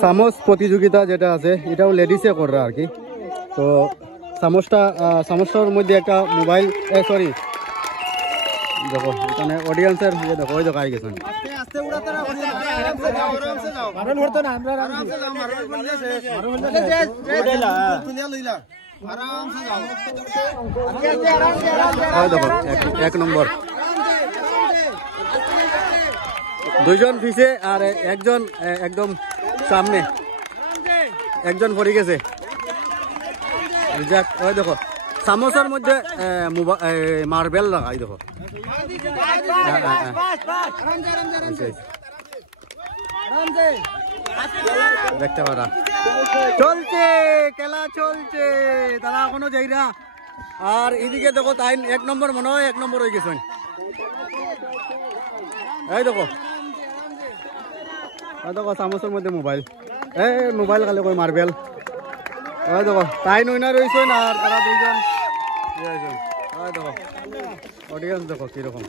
চামচ প্রতিযোগিতা যেটা আছে এটাও লেডিসে করে আর কি। তো চামচটার মধ্যে একটা মোবাইল সরি দেখো এখানে অডিয়েন্সের দেখো ওই দেখো আই গেছেন। দেখো 1 নম্বর, 2 জন পিছে আর একজন একদম সামনে, একজন পড়ে গেছে। যাক ওই দেখো চামচের মধ্যে মার্বেল লাগাই দেখো। দেখতে পারা চলছে, খেলা চলছে, তারা এখনো যাই না। আর এদিকে দেখো তাই 1 নম্বর মনে হয় 1 নম্বর হয়ে গেছেন। এই দেখো দেখো চামচের মধ্যে মোবাইল, মোবাইল খালি কই মার্বেল। ওই দেখো তাই নইনা রয়েছেন আর তারা 2 জন দেখো অডিয়েন্স দেখো কিরকম।